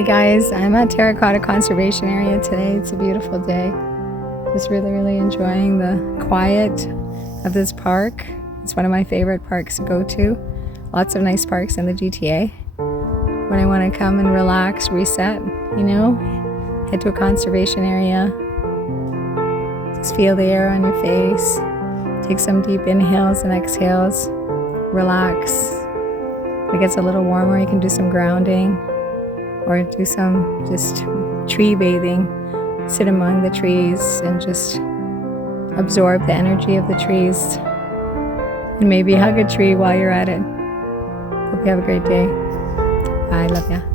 Hey guys, I'm at Terra Cotta Conservation Area today. It's a beautiful day. Just really enjoying the quiet of this park. It's one of my favorite parks to go to. Lots of nice parks in the GTA. When I want to come and relax, reset, head to a conservation area. Just feel the air on your face. Take some deep inhales and exhales. Relax. When it gets a little warmer, you can do some grounding or do some just tree bathing. Sit among the trees and just absorb the energy of the trees. And maybe hug a tree while you're at it. Hope you have a great day. Bye, love ya.